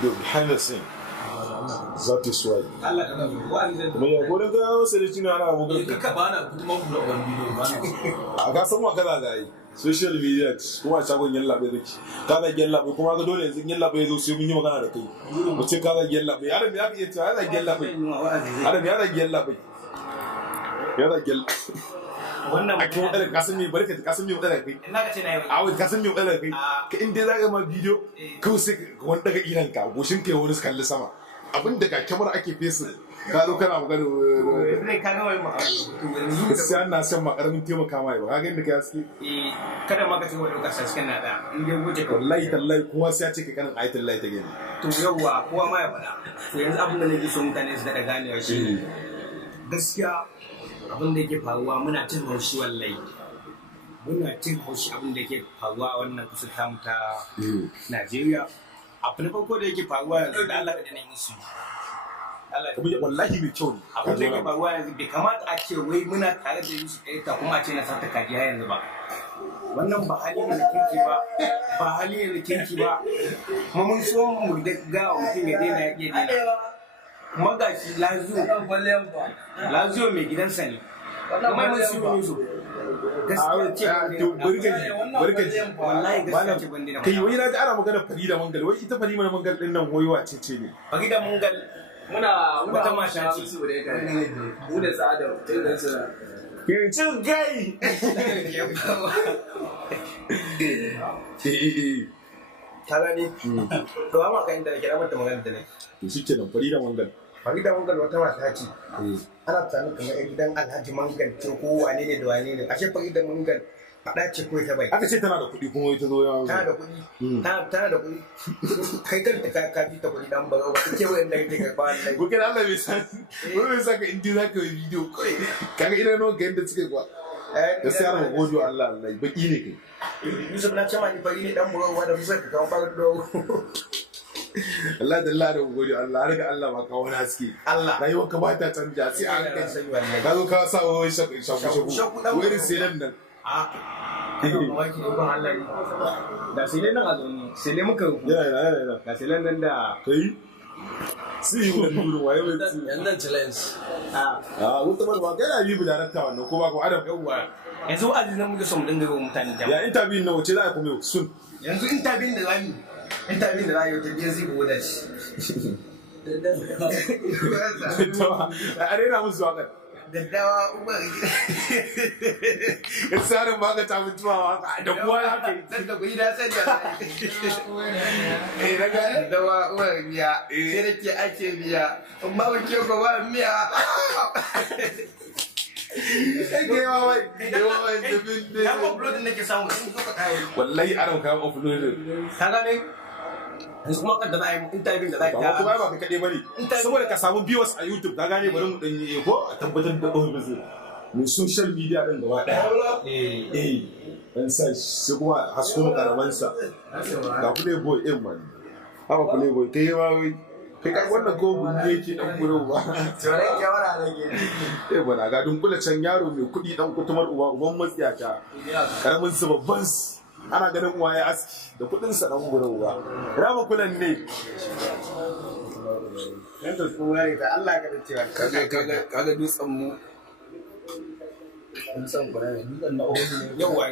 video behind the scene. That is why. Me ya gore ga wasu da cina ana buga ka bana kuma buga wannan video bana. A ga san wa kaza ga yi. Social media kuma shagon yalla bai dake. Kaza yalla bai kuma ga dole yanzu yalla bai zo sai mun yi magana da kai. Mu ce kaza yalla bai. Adam ya iya cewa kaza yalla bai. Adam ya da yalla bai. Ya da yalla. Wannan ake wadda kasan mai barka kasan mai wadda kai ina ka ce na yi a kasan mai wadda kai ka inda za ka ma bidiyo kawai sai wani daga iran ka goshin kai wani kalli sama abin da ga kyamar ake fesa ka zo kana magana zai ka ga wai ma gaskiya na san ma karamin taimaka mai ba ka ga inda kai haske kada ma ka ce wani kasar cikin na da in dai guje ka wallahi tallahi kowa sai ya ce ka kanin ayatul lahi ta gani to yawwa kowa ma ya faɗa to yanzu abin da nake so mutane su daga ganewa shi gaskiya abin da yake faruwa muna cin haushi wallahi muna cin haushi abin da yake faruwa a wannan kasar tamu ta Najeriya abu na farko da yake faruwa yanzu da Allah ka dana musu wallahi mai kyau ne abin da yake faruwa yanzu bai kamata a ce wai muna tare da Yusuf ta kuma a ce na sata kajiya yanzu ba wannan ba hali ne da kinki ba ba hali ne da kinki ba kuma mun so mu ga mutum ya daina ya daina kuma ga shi Lazio mai gidansa ne kuma mun su ne su gaskiya ce barkaji wallahi gaskiya ce bande da kai wai na ji ana magana Farida Mangal wai ita Farida Mangal din nan wai wace ce ne Farida Mangal muna wata masha ce mu da tsada irin su cin gai ka gani to amma kan da kira mata magana da ne to shikenan Farida Mangal wata mata ce ana tunanin kamar yan gidan Alhaji Mangal ce ko wane ne da wane ne ashe Farida Mangal fada ce ko ta bai aka ce tana da kuɗi kuma ita zo yawa tana da kuɗi tana da kuɗi kai kanta ka ji ta kuɗi dan ba ba ke wayan da kake ka ba Allah ko kai Allah bai san ko bai saka indi zaka yi video kai kaga ina no ga yanda suke kuwa da sai ana gojo Allah Allah baki ne kai Yusuf na ce ma ni fari ne dan burawa da musa ka kawo fara do Allah da Allah da gojo Allah har ga Allah ba kawo haske Allah rayuwar ka ba ta canja sai an kai sai wallahi ka zo ka sa wai shaku wai sai nan waki ne ban Allah da sai dai nan a zo ni sai dai muka yana ga sai nan da kai sai yi wani durin waye wai yanzu challenge wata ba ga yana bibu darakta wannan ko ba ko adam yawa yanzu wa'azi nan muke son mu dinga yi wa mutane jama'a ya interview na wace za a kuma sun yanzu interview da zamu ta biyan zai goda shi a arena musu wakar daddawa umar tsarin ba ka tafi tuwa waka da kuwa ya ke dan da kuyi da sanya daga daddawa umar biya sai da ke ake biya amma ba ke ko ba miya ke yawa wai da bin ya ko upload nake samu in ka kai wallahi aram ka upload ka gane yanzu kuma kan da za a yi interview da za ba kuma ba ka kaɗai bane saboda ka samu viewers a YouTube ka gane bari mu dan yi ko a tabbatar da office mu social media din gaba daya dan sai shi kuma hasko karaman sa ga play boy din man haba play boy kai ma wai kai ka wannan ko bunne yake dan guro ba tsoron kyawara nake bana ga dunkula can yaro mai kuɗi dan kutumar uban matsiyata karamin su babban ana ganin uwa ya aski da kudin sa dan gurau ba rama kulan ne yanda tsuwari da Allah ka da cewa kaga dutsen mu san ku ne dutsen na ohu ne yawa